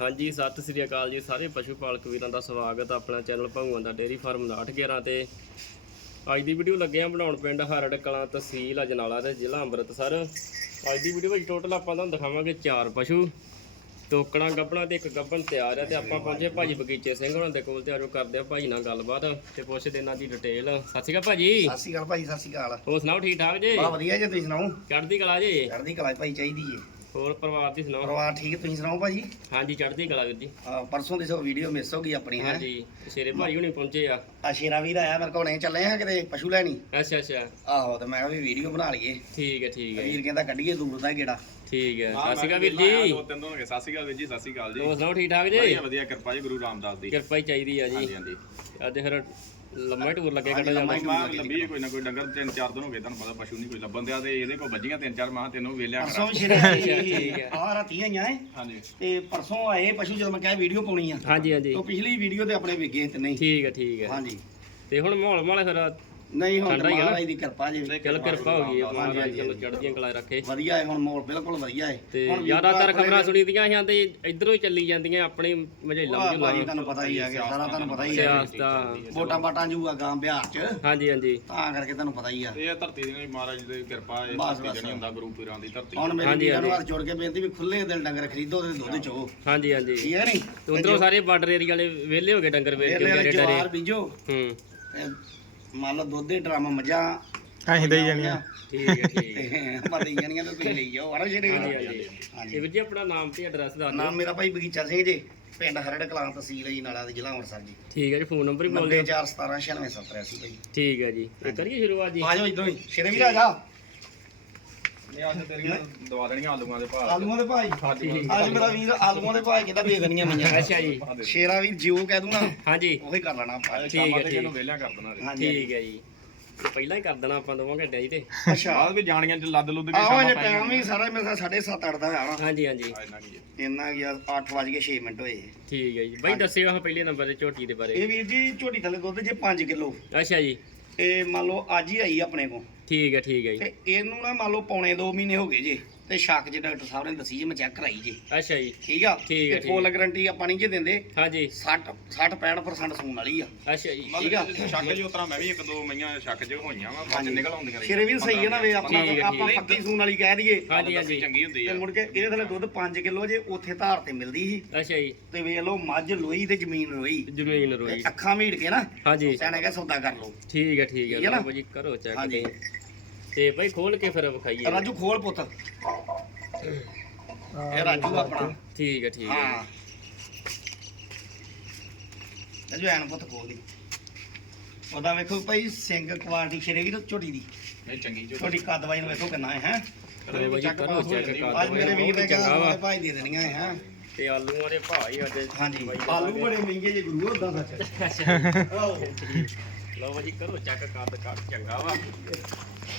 ਹਾਂਜੀ ਸਤਿ ਸ੍ਰੀ ਅਕਾਲ ਜੀ ਸਾਰੇ ਪਸ਼ੂ ਪਾਲਕ ਵੀਰਾਂ ਦਾ ਸਵਾਗਤ ਆਪਣਾ ਚੈਨਲ ਭੰਗਵਾਂ ਦਾ ਡੇਅਰੀ ਫਾਰਮ 911 ਤੇ। ਅੱਜ ਦੀ ਵੀਡੀਓ ਲੱਗੇ ਆ ਬਣਾਉਣ ਪਿੰਡ ਹਰੜ ਕਲਾਂ ਤਹਿਸੀਲ ਅਜਨਾਲਾ ਤੇ ਜ਼ਿਲ੍ਹਾ ਅੰਮ੍ਰਿਤਸਰ। ਅੱਜ ਦੀ ਵੀਡੀਓ ਵਿੱਚ ਟੋਟਲ ਆਪਾਂ ਤੁਹਾਨੂੰ ਦਿਖਾਵਾਂਗੇ ਚਾਰ ਪਸ਼ੂ। ਟੋਕਣਾ ਗੱਬਣਾ ਤੇ ਇੱਕ ਗੱਬਣ ਤਿਆਰ ਆ ਤੇ ਆਪਾਂ ਪਹੁੰਚੇ ਭਾਜੀ ਬਗੀਚੇ ਸਿੰਘ ਹੋਣਾ ਦੇ ਕੋਲ ਤੇ ਆਜੋ ਕਰਦੇ ਆ ਭਾਜੀ ਨਾਲ ਗੱਲਬਾਤ ਤੇ ਪੁੱਛਦੇ ਇਹਨਾਂ ਦੀ ਡਿਟੇਲ ਸਤਿ ਸ਼੍ਰੀ ਅਕਾਲ ਭਾਜੀ। ਸਤਿ ਸ਼੍ਰੀ ਅਕਾਲ ਭਾਈ ਸਤਿ ਸ਼੍ਰੀ ਅਕਾਲ। ਹੋਰ ਸੁਣਾਓ ਠੀਕ ਠਾਕ ਜੀ? ਬੜਾ ਵਧੀਆ ਜੀ ਤੁਸੀਂ ਸੁਣਾਓ? ਚੜ੍ਹਦੀ ਕਲਾ ਜੀ? ਚੜ੍ਹਦੀ ਕਲਾ ਭਾਈ ਚਾਹੀਦੀ ਏ। ਹੋਰ ਪਰਿਵਾਰ ਦੀ ਸੁਣਾਓ? ਪਰਿਵਾਰ ਠੀਕ ਤੁਸੀਂ ਸੁਣਾਓ ਭਾਜੀ? ਹਾਂਜੀ ਚੜ੍ਹਦੀ ਕਲਾ ਵੀਰ ਜੀ। ਅਹ ਪਰਸੋਂ ਦੀ ਸੋ ਵੀਡੀਓ ਮਿਸ ਹੋ ਗਈ ਆਪਣੀ ਹੈ? ਹਾਂਜੀ ਸ਼ੇਰੇ ਭਾਈ ਹੁਣੀ ਪਹੁੰਚੇ ਆ। ਆ ਸ਼ੇਰਾ ਵੀਰ ਆਇਆ ਮੇਰੇ ਕੋਲ ਨਹੀਂ ਚੱਲੇ ਆ ਕਿਤੇ ਪਸ਼ੂ ਲੈਣੀ ਅੱਛਾ ਅੱਛਾ। ਆਹੋ ਤੇ ਮੈਂ ਕਿਹਾ ਵੀ ਵੀਡੀਓ ਬਣਾ ਲਈਏ। ਠੀਕ ਹੈ ਠੀਕ ਹੈ। ਵੀਰ ਕਹਿੰਦਾ ਕੱਢੀਏ ਦੂਰ ਦਾ ਗੇੜਾ। ਠੀਕ ਹੈ। ਸਤਿ ਸ਼੍ਰੀ ਅਕਾਲ ਵੀਰ ਜੀ। ਦੋ ਤਿੰਨ ਦਿਨ ਹੋ ਗਏ। ਸਤਿ ਸ਼੍ਰੀ ਅਕਾਲ ਵੀਰ ਜੀ ਸਤਿ ਸ਼੍ਰੀ ਅਕਾਲ ਜੀ। ਹੋਰ ਸੁਣਾਓ ਠੀਕ ਠਾਕ ਜੀ? ਵਧੀਆ ਵਧੀਆ ਕਿਰਪਾ ਜੀ ਗੁਰੂ ਰਾਮਦਾਸ ਦੀ। ਕਿਰਪਾ ਹੀ ਚਾਹੀਦੀ ਆ ਹਾਂਜੀ ਜੀ ਹਾਂਜੀ। ਅੱਜ ਫਿਰ ਲੰਮਾ ਹੀ ਟੂਰ ਲੱਗੇ ਹਾਂਜੀ, ਕੱਢਾ ਲੰਮਾ ਜਾਂਦਾ ਹੀ ਮਾਂ ਲੱਭੀ ਕੋਈ ਨਾ ਕੋਈ ਡੰਗਰ ਤਿੰਨ ਚਾਰ ਦਿਨ ਹੋ ਗਏ ਤੁਹਾਨੂੰ ਪਤਾ ਪਸ਼ੂ ਨਹੀਂ ਕੋਈ ਲੱਭਣ ਦਿਆ ਤੇ ਇਹਦੇ ਕੋਲ ਵੱਜੀਆਂ ਤਿੰਨ ਚਾਰ ਮਾਂ ਤੈਨੂੰ ਵੇਲਿਆ ਪਰਸੋਂ ਸ਼ੇਰਾ ਠੀਕ ਹੈ। ਆ ਰਾਤੀ ਆਈਆਂ ਏ ਹਾਂਜੀ। ਤੇ ਪਰਸੋਂ ਆਏ ਪਸ਼ੂ ਜਦੋਂ ਮੈਂ ਕਿਹਾ ਵੀਡੀਓ ਪਾਉਣੀ ਆ ਹਾਂਜੀ ਹਾਂਜੀ। ਤੋਂ ਪਿਛਲੀ ਵੀਡੀਓ ਤੇ ਆਪਣੇ ਵੇਖੇ ਤੇ ਨਹੀਂ। ਠੀਕ ਹੈ ਠੀਕ ਹੈ। ਹਾਂਜੀ। ਤੇ ਹੁਣ ਮਾਹੌਲ ਮਾਹੌਲ ਫਿਰ ਨਹੀਂ ਹੁਣ ਠੰਡਾ ਹੀ ਆ। ਨਾ? ਮਹਾਰਾਜ ਦੀ ਕਿਰਪਾ ਜੀ ਚਲ ਕਿਰਪਾ ਹੋ ਗਈ ਆ ਹਾਂਜੀ, ਮਹਾਰਾਜ ਚਲੋ ਚੜ੍ਹਦੀਆਂ ਕਲਾ ਰੱਖੇ। ਵਧੀਆ ਹੈ ਹੁਣ ਮੋਲ ਬਿਲਕੁਲ ਵਧੀਆ ਹੈ ਤੇ ਹੁਣ ਜ਼ਿਆਦਾਤਰ ਖਬਰਾਂ ਸੁਣੀ ਦੀਆਂ ਸੀ ਤੇ ਇਧਰੋਂ ਹੀ ਚੱਲੀ ਜਾਂਦੀਆਂ ਆਪਣੇ ਮਝੇਲਾ ਉਹ ਭਾਜੀ ਤੁਹਾਨੂੰ ਪਤਾ ਹੀ ਹੈ ਕਿ ਸਾਰਾ ਤੁਹਾਨੂੰ ਪਤਾ ਹੀ ਹੈ ਸਿਆਸਤਾਂ ਵੋਟਾਂ ਬਾਟਾਂ ਜੂਗਾ ਗਾਂ ਬਿਹਾਰ ਚ। ਹਾਂਜੀ ਹਾਂਜੀ। ਤਾਂ ਕਰਕੇ ਤੁਹਾਨੂੰ ਪਤਾ ਹੀ ਆ। ਇਹ ਧਰਤੀ ਦੀ ਮਹਾਰਾਜ ਦੀ ਕਿਰਪਾ ਇਹ ਬਸ, ਧਰਤੀ ਬਸ। ਜਣੀ ਹੁੰਦਾ ਗੁਰੂ ਪੀਰਾਂ ਦੀ ਧਰਤੀ। ਹੁਣ ਮੇਰੇ ਹਾਂਜੀ, ਵੀਰਾਂ ਨੂੰ ਹਾਂਜੀ। ਹੱਥ ਜੋੜ ਕੇ ਬੇਨਤੀ ਵੀ ਖੁੱਲੇ ਦਿਲ ਡੰਗਰ ਖਰੀਦੋ ਤੇ ਦੁੱਧ ਚੋ। ਹਾਂਜੀ ਹਾਂਜੀ। ਠੀਕ ਹੈ ਨਹੀਂ ਤੇ ਉਧਰੋਂ ਸਾਰੇ ਬਾਰਡਰ ਏਰੀਆ ਵਾਲੇ ਵਿਹਲੇ ਹੋ ਗਏ ਡੰਗਰ ਵੇਚ ਕੇ ਮੇਰੇ ਜਵਾਰ ਡਰੇ। ਬੀਜੋ। ਹੂੰ। ਤੇ ਮੰਨ ਲਓ ਦੁੱਧ ਦੇ ਡਰਮ ਮੱਝਾਂ ਅਸੀਂ ਦੇਈ ਜਾਣੀਆਂ। ਠੀਕ ਹੈ ਠੀਕ ਹੈ। ਤੇ ਆਪਾਂ ਦੇਈ ਜਾਣੀਆਂ ਤੇ ਤੁਸੀਂ ਲਈ ਜਾਓ ਹਣਾ ਜਿਹੜੇ ਹਾਂਜੀ। ਹਾਂਜੀ। ਵੀਰ ਜੀ ਆਪਣਾ ਨਾਮ ਤੇ ਐਡਰੈਸ ਦੱਸ ਦਿਓ। ਨਾਮ ਮੇਰਾ ਭਾਈ ਬਗੀਚਾ ਸਿੰਘ ਜੀ ਪਿੰਡ ਹਰੜ ਕਲਾਂ ਤਹਿਸੀਲ ਜੀ ਨਾਲਾ ਦੇ ਜ਼ਿਲ੍ਹਾ ਅੰਮ੍ਰਿਤਸਰ ਜੀ। ਠੀਕ ਹੈ ਜੀ ਫੋਨ ਨੰਬਰ ਹੀ ਬੋਲ ਦਿਓ। 9417969783 ਭਾਈ। ਠੀਕ ਹੈ ਜੀ। ਇਹ ਕਰੀਏ ਸ਼ੁਰੂਆਤ ਜੀ। ਆ ਜਾਓ ਇਧਰੋਂ ਹੀ। ਸ਼ੇਰੇ ਵੀ ਆ ਜਾ। ਇਹ ਅੱਜ ਤੇਰੀਆਂ ਦਵਾ ਦੇਣੀਆਂ ਆਲੂਆਂ ਦੇ ਭਾਅ। ਆਲੂਆਂ ਦੇ ਭਾਈ ਠੀਕ ਅੱਜ ਮੇਰਾ ਵੀਰ ਆਲੂਆਂ ਦੇ ਭਾਈ ਕਿਦਾਂ ਦੇ ਦੇਣੀਆਂ ਮਈਆਂ। ਅੱਛਾ ਜੀ। ਸ਼ੇਰਾ ਵੀ ਜਿਉ ਕਹਿ ਦੂੰਗਾ ਹਾਂਜੀ। ਉਹੀ ਕਰ ਲੈਣਾ ਆਪਾਂ। ਠੀਕ ਹੈ, ਠੀਕ। ਇਹਨੂੰ ਵੇਲਿਆ ਕਰ ਦੇਣਾ ਜੀ। ਹਾਂਜੀ ਠੀਕ ਹੈ ਜੀ। ਤੇ ਪਹਿਲਾਂ ਹੀ ਕਰ ਦੇਣਾ ਆਪਾਂ ਦੋਵਾਂ ਘੰਟਿਆਂ ਜੀ ਤੇ। ਅੱਛਾ। ਬਾਅਦ ਵੀ ਜਾਣੀਆਂ ਚ ਲੱਦ ਲੁੱਦ ਕੇ ਆਹੋ ਸ਼ਾਮਾਂ ਜੇ ਪੈ ਟਾਈਮ ਵੀ ਸਾਰਾ ਮੇਰੇ ਸਾਢੇ 7 8 ਦਾ ਆਣਾ ਹਾਂਜੀ ਹਾਂਜੀ। ਇੰਨਾ ਕੀ ਹੈ। ਇੰਨਾ ਗਿਆ 8 ਵਜ ਕੇ 6 ਮਿੰਟ ਹੋਏ। ਠੀਕ ਹੈ ਜੀ। ਬਾਈ ਦੱਸਿਓ ਆਹ ਪਹਿਲੇ ਨੰਬਰ ਤੇ ਝੋਟੀ ਦੇ ਬਾਰੇ। ਇਹ ਵੀਰ ਜੀ ਝੋਟੀ ਥੱਲੇ ਦੁੱਧ ਜੇ 5 ਕਿਲੋ। ਅੱਛਾ ਜੀ। ਇਹ ਮੰਨ ਲਓ ਅੱਜ ਹੀ ਆਈ ਆਪਣੇ ਕੋਲ। ਠੀਕ ਹੈ ਠੀਕ ਹੈ ਜੀ। ਤੇ ਇਹਨੂੰ ਨਾ ਮੰਨ ਲਓ ਪੌਣੇ 2 ਮਹੀਨੇ ਹੋ ਗਏ ਜੇ ਤੇ ਸ਼ੱਕ ਜੇ ਡਾਕਟਰ ਸਾਹਿਬ ਨੇ ਦੱਸੀ ਜੇ ਮੈਂ ਚੈੱਕ ਕਰਾਈ ਜੇ। ਅੱਛਾ ਜੀ। ਠੀਕ ਆ? ਠੀਕ ਆ, ਤੇ ਠੀਕ ਫੁੱਲ ਗਾਰੰਟੀ ਆਪਾਂ ਨਹੀਂ ਜੇ ਦਿੰਦੇ। ਹਾਂਜੀ। 60 60 65% ਸੂਣ ਵਾਲੀ ਆ। ਅੱਛਾ ਜੀ। ਠੀਕ ਆ। ਮਤਲਬ ਸ਼ੱਕ ਜੀ ਉਤਰਾ ਮੈਂ ਵੀ ਇੱਕ ਦੋ ਮਈਆਂ ਸ਼ੱਕ ਚ ਹੋਈਆਂ ਵਾ ਬਾਅਦ ਚ ਨਿਕਲ ਆਉਂਦੀਆਂ ਰਹੀਆਂ। ਸ਼ੇਰੇ ਵੀ ਸਹੀ ਹੈ ਨਾ ਵੇ ਆਪਾਂ ਠੀਕ ਆਪਾਂ ਠੀਕ। ਪੱਕੀ ਸੂਣ ਵਾਲੀ ਕਹਿ ਦਈਏ। ਹਾਂਜੀ ਹਾਂਜੀ। ਚੰਗੀ ਹੁੰਦੀ ਤੇ ਆ ਮੁੜ ਕੇ ਇਹਦੇ ਥੱਲੇ ਦੁੱਧ 5 ਕਿਲੋ ਜੇ ਉੱਥੇ ਧਾਰ ਤੇ ਮਿਲਦੀ ਸੀ। ਅੱਛਾ ਜੀ। ਤੇ ਵੇਖ ਲਓ ਮੱਝ ਲੋਈ ਤੇ ਜ਼ਮੀਨ ਰੋਈ। ਜ਼ਮੀਨ ਰੋਈ। ਅੱਖਾਂ ਮੀਟ ਕੇ ਨਾ ਹਾਂਜੀ। ਸਿਆਣੇ ਕਹ ਸੌਦਾ ਕਰ ਲਓ। ਠੀਕ ਹੈ ਠੀਕ ਹੈ। ਠੀਕ ਹੈ ਨਾ? ਜੀ ਕਰੋ ਚੈੱਕ ਹਾਂਜੀ। ਤੇ ਬਾਈ ਖੋਲ ਕੇ ਫਿਰ ਵਿਖਾਈਏ। ਰਾਜੂ ਖੋਲ ਪੁੱਤ। ਇਹ ਰਾਜੂ ਆਪਣਾ। ਠੀਕ ਹੈ ਠੀਕ ਹੈ ਹਾਂ। ਰਾਜੂ ਐਨ ਪੁੱਤ ਖੋਲ ਦੀ। ਉਹਦਾ ਵੇਖੋ ਭਾਈ ਸਿੰਘ ਕੁਆਲਿਟੀ ਸ਼ੇਰੇ ਵੀ ਤਾਂ ਝੋਟੀ ਦੀ। ਨਹੀਂ ਚੰਗੀ ਜੋ ਕੱਦ ਵਾਈ ਨੂੰ ਵੇਖੋ ਕਿੰਨਾ ਹੈ ਹੈਂ? ਕਰੋ ਬਾਈ ਚੱਕ ਕਰੋ ਪਾਸ ਹੋ ਚੈੱਕ ਜਾਂਦੀ। ਕਰ ਅੱਜ ਮੇਰੇ ਵੀਰ ਨੇ ਚੰਗਾ ਵਾ। ਕਹਿੰਦਾ ਭਾਈ ਦੇ ਦੇਣੀਆਂ ਹੈ ਹੈਂ। ਤੇ ਆਲੂਆਂ ਦੇ ਭਾਅ ਹੀ ਅੱਜ ਹਾਂਜੀ। ਬਾਈ ਆਲੂ ਬੜੇ ਮਹਿੰਗੇ ਜੇ ਗੁਰੂ ਉਹਦਾ ਸੱਚ। ਲਓ ਜੀ ਕਰੋ ਚੈੱਕ ਕਰ ਕਰ ਚੰਗਾ ਵਾ।